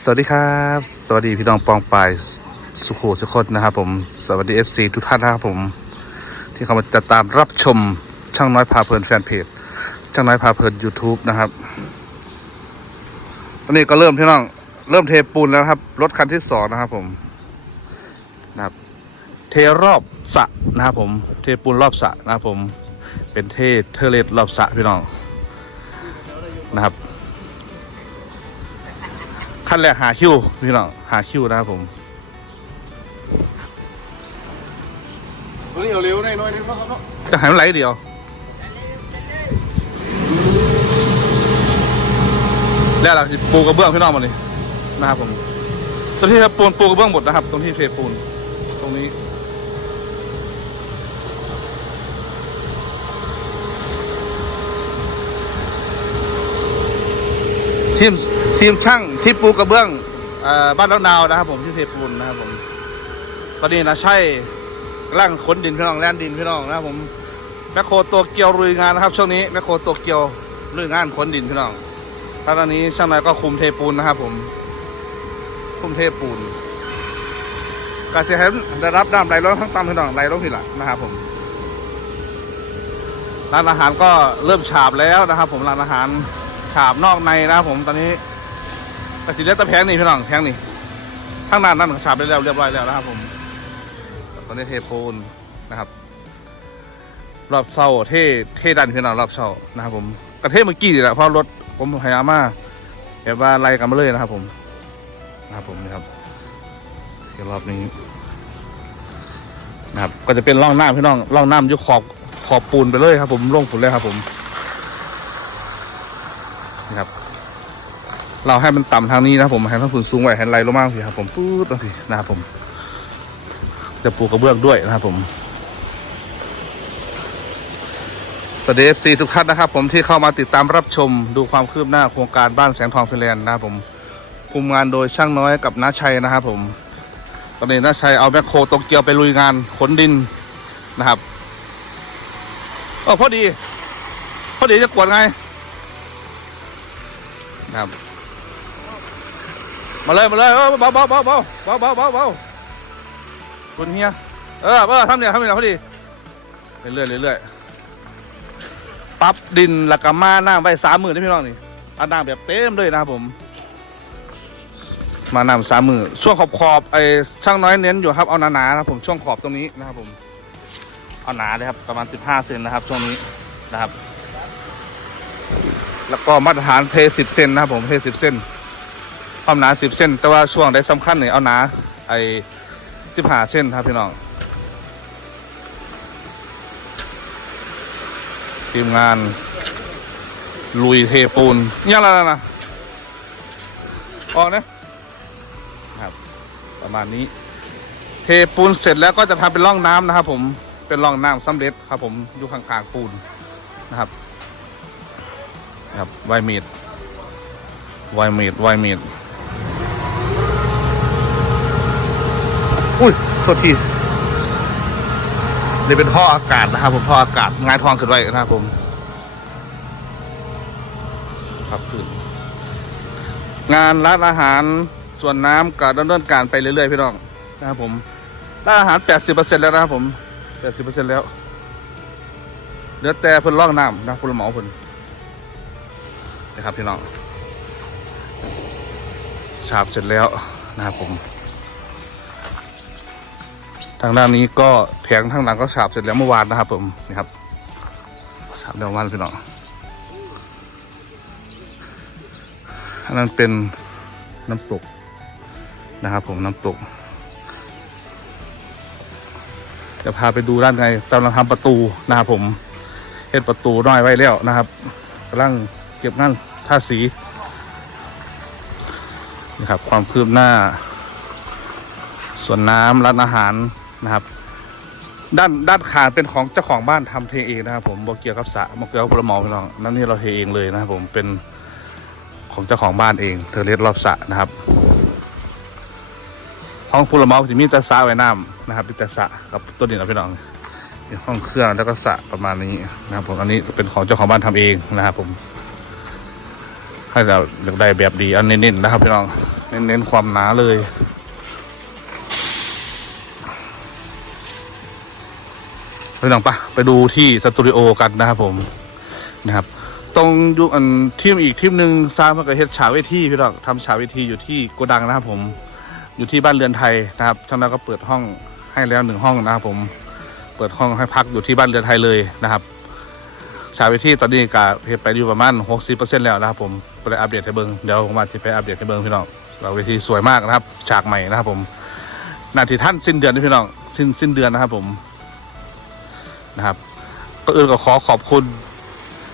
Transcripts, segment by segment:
สวัสดีครับ สวัสดีพี่น้องปองปายสุโขสุขนนะครับผมสวัสดี FC ทุกท่านนะครับผม ที่เข้ามาติดตามรับชมช่างน้อยพาเพลินแฟนเพจช่างน้อยพาเพลิน YouTube นะครับ ตอนนี้ก็เริ่มพี่น้องเริ่มเทปูนแล้วครับ รถคันที่สองนะครับผมนะครับเทรอบสะนะครับผม เทปูนรอบสะนะครับผม เป็นเทเทเลตรอบสะพี่น้องนะครับ ขั้นแรกหาคิวพี่น้องหาคิวนะครับผมตัวนี้เอาเร็วหน่อยหน่อยนึงเขาเขาจะหายมันไหลเดียวแล้วเราปูกระเบื้องพี่น้องมาเลยนะครับผมตรงที่ปูนปูกระเบื้องหมดนะครับ ตรงที่เทปูนตรงนี้ ทีมทีมช่างที่ปูกระเบื้องอบ้านน้องนาวนะครับ ผมที่เทปูนนะครับผม ตอนนี้นะใช่ร่างขนดินพี่น้องแล่นดินพี่น้องนะครับผมแมคโครตัวเกียวรุยงานนะครับช่วงนี้แมคโครตัวเกียวรุยงานขนดินพี่น้องตอนนี้ช่างนายก็คุมเทปูนนะครับ ผม คุมเทปูนกาเสียเห็นได้รับน้ำไหลลงทั้งตำพี่น้องไหลลงพี่ละนะครับผมร้านอาหารก็เริ่มฉาบแล้วนะครับ ผมร้านอาหาร ฉาบนอกในนะครับผมตอนนี้กระสีเลือดตะแพงนี่พี่น้องแพงนี่ข้างหน้านั่นก็ฉาบได้แล้วเรียบร้อยแล้วนะครับผมตอนนี้เทปูนนะครับ รอบเศร้าเทเทดันขึ้นมารอบเศร้านะครับผมกระเทศเมื่อกี้นี่แหละเพราะรถผมพยายามมาแบบว่าไล่กันมาเลยนะครับ ผมนะครับผมนะครับเดี๋ยวรอบนี้นะครับก็จะเป็นร่องน้ำพี่น้องร่องน้ำยุขอบขอบปูนไปเลยครับ ผมลงฝุ่นเลยครับ ผม นะครับ เราให้มันต่ำทางนี้นะผมให้มันฝุ่นสูงไว้ให้ไหลลงมาพี่ครับผมปื๊ดลงทีนะครับผม จะปูกระเบื้องด้วยนะครับผมสวัสดีเอฟซีทุกท่านนะครับ ผมที่เข้ามาติดตามรับชมดูความคืบหน้าโครงการบ้านแสงทองฟิแลนด์นะครับผมคุมงานโดยช่างน้อยกับน้าชัยนะครับผมตอนนี้น้าชัยเอาแมคโครโตเกียวไปลุยงานขนดินนะครับโอ้พอดี พอดีจะกวดไง ครับ มาเลยมาเลยเออเบาเบาเบาเบาเบาเบาเบาเบาคุณเฮียเออเออทำเนี่ยทำเนี่ยพอดีเรื่อยเรื่อยปรับดินล้วก็มาน้ำไปสามหมื่นได้พี่น้องนี่อาน้ำแบบเต็มเลยนะครับผม มาน้ำสามหมื่นช่วงขอบขอบไอ้ช่างน้อยเน้นอยู่ครับเอาหนาๆนะครับผมช่วงขอบตรงนี้นะครับผม เอาหนาเลยครับประมาณสิบห้าเซนนะครับช่วงนี้นะครับ แล้วก็มาตรฐานเทสิบเซนนะครับผมเทสิบเซนความหนาสิบเซนแต่ว่าช่วงได้สำคัญเนี่ยเอาหนาไอ้สิบห้าเส้นครับพี่น้องทีมงาน ลุยเทปูนยังไงนะออกนะครับประมาณนี้ เทปูนเสร็จแล้วก็จะทำเป็นร่องน้ำนะครับ ผมเป็นร่องน้ำสำเร็จครับ ผมอยู่ข้างๆปูนนะครับ ครับไวเมดไวเมดไวเมดอุ้ยโทษทีนี่เป็นท่ออากาศนะครับผมท่ออากาศงายทองขึ้นไว้นะครับผม ครับขึ้นงานร้านอาหารส่วนน้ำก็ดำเนินการไปเรื่อยๆพี่น้องนะครับผมร้านอาหาร 80%แล้วนะครับผม 80%แล้วเหลือแต่เพิ่นล่องน้ำนะผู้รับเหมาเพิ่น นะครับพี่น้องฉาบเสร็จแล้วนะครับผม ทางด้านนี้ก็แผงทางหลังก็ฉาบเสร็จแล้วเมื่อวานนะครับ ผมนี่ครับฉาบแล้ววันพี่น้องอันนั้นเป็นน้ำตกนะครับผมน้ำตกจะพาไปดูด้านในกำลังทำประตูนะครับผมเห็นประตูน้อยไว้แล้วนะครับกำลัง เก็บงานท่าสีนะครับความคืบหน้าส่วนน้ำร้านอาหารนะครับ ด้านด้านขานเป็นของเจ้าของบ้านทำเทเองนะครับผมบอกเกี่ยวกับสระบอกเกี่ยวกับพลหมอพี่น้องนั่นนี่เราเทเองเลยนะครับผมเป็นของเจ้าของบ้านเองเธอเลียรอบสระนะครับห้องพลหมอจะมีแต่สระไว้น้ำนะครับมีแต่สระกับต้นนี้นะพี่น้องห้องเครื่องแล้วก็สระประมาณนี้นะครับผมอันนี้เป็นของเจ้าของบ้านทำเองนะครับผม ให้เราอยากได้แบบดีอันเน้นๆนะครับพี่น้องเน้นๆความหนาเลยไปหนังปะไปดูที่สตูดิโอกันนะครับผมนะครับ ตรงยุอันทีมอีกทีมหนึ่งสร้างมากับเฮ็ดฉากเวทีพี่ดอกทำฉากเวทีอยู่ที่โกดังนะครับผมอยู่ที่บ้านเรือนไทยนะครับช่างนั้นก็เปิดห้องให้แล้วหนึ่งห้องนะครับผมเปิดห้องให้พักอยู่ที่บ้านเรือนไทยเลยนะครับ ฉากเวทีตอนนี้ก็เฮ็ดไปอยู่ประมาณ60%แล้วนะครับผมไปอัปเดตให้เบิ่งเดี๋ยวผมมาที่ไปอัปเดตให้เบิ่งพี่น้องเราเวทีสวยมากนะครับ ฉากใหม่นะครับผมนาทีท่านสิ้นเดือนนะพี่น้องสิ้นสิ้นเดือนนะครับผมนะครับก็อื่นก็ขอขอบคุณ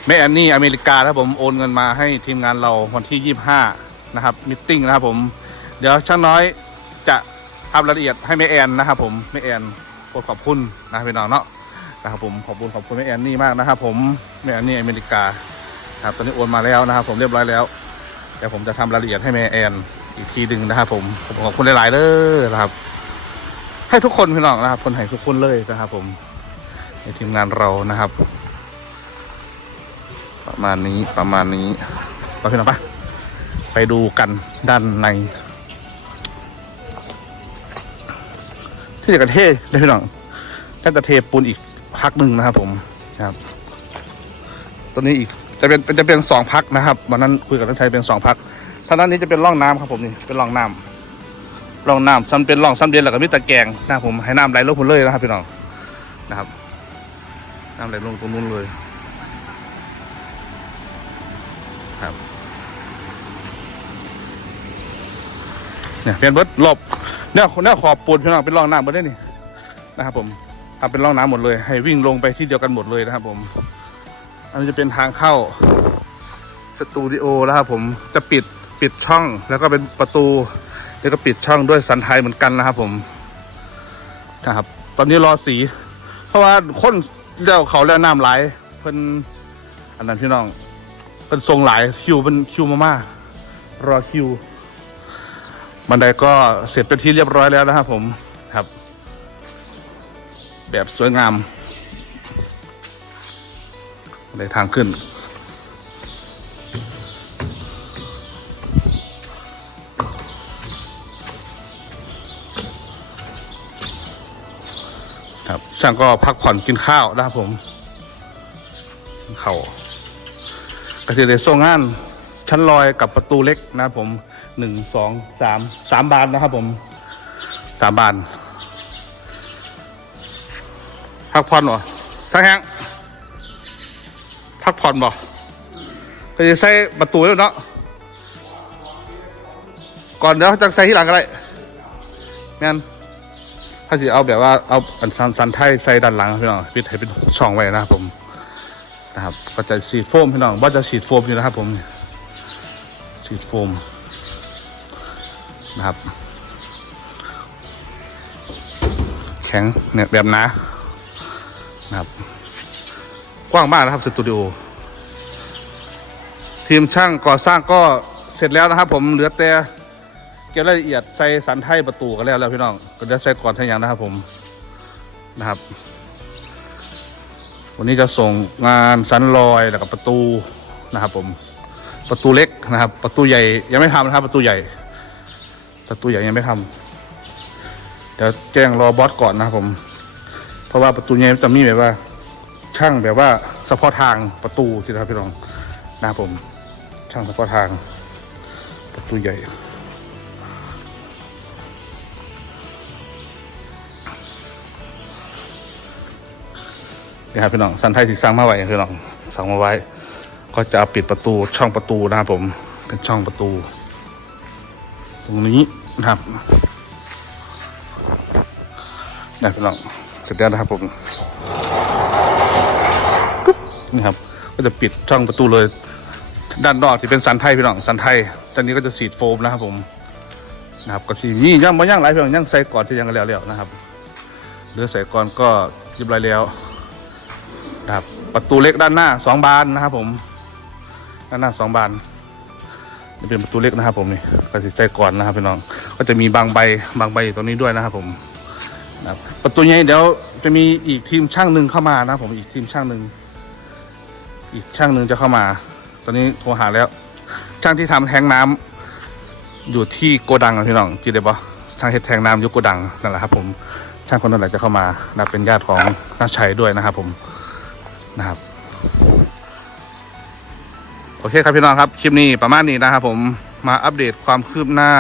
แม่แอนนี่อเมริกานะครับผมโอนเงินมาให้ทีมงานเราวันที่ 25 นะครับมิทติ้งนะครับผมเดี๋ยวช่างน้อยจะทำรายละเอียดให้แม่แอนนะครับผมแม่แอนโอขอบคุณนะพี่น้องเนาะ นะครับผมขอบคุณขอบคุณแม่แอนนี่มากนะครับผมแม่แอนนี่อเมริกาครับตอนนี้โอนมาแล้วนะครับ ผมเรียบร้อยแล้วเดี๋ยวผมจะทำรายละเอียดให้แม่แอนอีกทีหนึ่งนะครับผมผมขอบคุณหลาย ๆ เลยนะครับ ให้ทุกคนพี่น้องนะครับ คนให้ทุกคนเลยนะครับ ผมในทีมงานเรานะครับ ประมาณนี้ประมาณนี้ไปพี่น้องปะไปดูกันด้านใน ที่จะกระเทได้พี่น้องน่าจะเทปูนอีก พักหนึ่งนะครับ ผมนะครับตัวนี้อีกจะเป็นจะเป็นสองพักนะครับวันนั้นคุยกับท่านชัยเป็นสองพักท่านั้นนี้จะเป็นร่องน้ำครับผมนี่เป็นร่องน้ำร่องน้ำซ้ำเป็นร่องซ้ำเดียนแล้วก็มีตะแกงนะครับผมให้น้ำไหลลงหมดเลยนะครับพี่น้องนะครับน้ำไหลลงตรงนู้นเลยครับเนี่ยเปลี่ยนเบิดหลบเนี่ยเนี่ยขอบปูนพี่น้องเป็นร่องน้ำหมดได้นี่นะครับผม ทำเป็นร่องน้ำหมดเลย ให้วิ่งลงไปที่เดียวกันหมดเลยนะครับผม อันนี้จะเป็นทางเข้าสตูดิโอแล้วครับผมจะปิดปิดช่องแล้วก็เป็นประตูแล้วก็ปิดช่องด้วยสันไทยเหมือนกันนะครับผมนะครับ ตอนนี้รอสี เพราะว่าคนเลี้ยวเขาแล้วน้ำไหลเพิ่นอันนั้นพี่น้องเพิ่นทรงหลายคิวเป็นคิวมามารอคิวบันไดก็เสร็จเป็นที่เรียบร้อยแล้วนะครับผมครับ แบบสวยงามบันทางขึ้น ครับช่างก็พักผ่อนกินข้าวนะครับผมกินข้ากระเทียมโซ่งานชั้นลอยกับประตูเล็กนะครับผมหนึ่งสองสามสามบานนะครับผมสามบาน พักผ่อนบ่สักแห้งพักผ่อนบ่ก็จะใส่ประตูแล้วเนาะก่อนเดี๋ยวจะใส่ที่หลังก็ได้งั้นถ้าจะเอาแบบว่าเอาอันซันซันไทยใส่ด้านหลังพี่น้องปิดให้เป็นช่องไว้นะครับผมนะครับก็จะฉีดโฟมพี่น้องว่าจะฉีดโฟมอยู่นะครับ ผมฉีดโฟมนะครับ แข็งเนี่ยแบบนา นะครับกว้างมากนะครับสตูดิโอทีมช่างก่อสร้างก็เสร็จแล้วนะครับผมเหลือแต่เก็บรายละเอียดใส่สันไทยประตูกันแล้วแล้วพี่น้องก็เดี๋ยวใส่ก่อนใส่หยังนะครับผมนะครับ วันนี้จะส่งงานสันลอยแล้วก็ประตูนะครับ ผมประตูเล็กนะครับ ประตูใหญ่ยังไม่ทำนะครับ ประตูใหญ่ ประตูใหญ่ยังไม่ทำเดี๋ยวแจ้งรอบอสก่อนนะครับผม เพราะว่าประตูใหญ่จะมีแบบว่า ช่างแบบว่าเฉพาะทางประตูสิครับพี่น้องนะผม ช่างเฉพาะทางประตูใหญ่นี่ครับพี่น้องสันไทยที่สร้างมาไว้พี่น้องสั่งมาไว้ ก็จะปิดประตูช่องประตูนะครับผมเป็นช่องประตู ตรงนี้นะครับนี่พี่น้อง เสร็จแล้วนะครับผมปุ๊บนี่ครับ ก็จะปิดช่องประตูเลย ด้านนอกที่เป็นสันไทยพี่น้องสันไทยด้านนี้ก็จะสีดโฟมนะครับผมนะครับก็สีนี่ย่างมาย่างหลายพี่น้องย่างใส่ก่อนที่ยังกันแล้วๆนะครับเรือใส่ก่อนก็เรียบร้อยแล้วนะครับประตูเล็กด้านหน้าสองบานนะครับผม ด้านหน้าสองบานนี่เป็นประตูเล็กนะครับผมนี่ก็จะใส่ก่อนนะครับพี่น้อง ก็จะมีบางใบบางใบอยู่ตรงนี้ด้วยนะครับผม นะครับประตูใหญ่เดี๋ยวจะมีอีกทีมช่างหนึ่งเข้ามานะผมอีกทีมช่างหนึ่งอีกช่างหนึ่งจะเข้ามา ตอนนี้โทรหาแล้ว ช่างที่ทำแทงน้ำอยู่ที่โกดังพี่น้องจีได้ปะช่างเฮ็ดแทงน้ำอยู่โกดังนั่นแหละครับ ผมช่างคนนั้นแหละจะเข้ามานะเป็นญาติของนักชัยด้วยนะครับ ผมนะครับโอเคครับพี่น้องครับคลิปนี้ประมาณนี้นะครับ ผมมาอัปเดตความคืบหน้า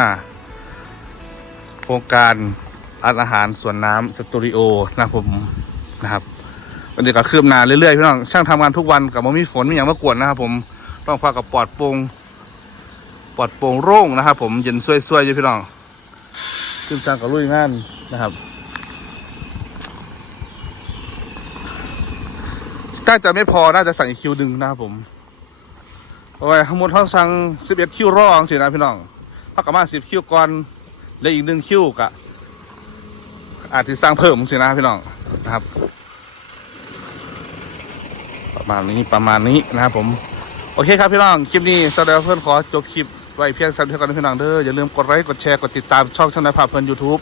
โครงการ ร้านอาหารสวนน้ำสตูดิโอนะผมนะครับวันนี้ก็คืบหน้าเรื่อยๆพี่น้องช่างทำงานทุกวันกับมามีฝนมีอย่างมากวนนะครับผมต้องฟ้ากับปลอดโปร่งปลอดโปร่งโร่งนะครับ ผมเย็นซวยๆอยู่พี่น้องขึ้นช่างกับลุยงานนะครับน่าจะไม่พอ น่าจะสั่งอีกคิวดึงนะครับผมโอ้ยทั้งหมดเขาสั่ง11คิวรองสินะพี่น้องเขากลับมา10คิวก่อนเหลืออีกหนึ่งคิวกะ อาจจะสร้างเพิ่มสินะพี่น้องนะครับ ประมาณนี้ประมาณนี้นะครับผม โอเคครับพี่น้อง คลิปนี้สดาเพื่อนขอจบคลิปไว้เพียงสั้นเท่ากันนพี่น้องเด้ออย่าลืมกดไลค์กดแชร์กดติดตามช่องช่างน้อยพาเพลิน YouTube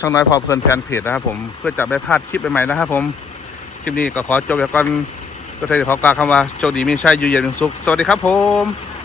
ช่องน้อยพาเพลินแฟนเพจนะครับผมเพื่อจะไม่พลาดคลิปใหม่ๆนะครับผมคลิปนี้ก็ขอจบแล้ก่อนก็ได้ขอกล่าวคำว่าโชคดีมีชัยอยู่เย็นเป็นสุขสวัสดีครับผม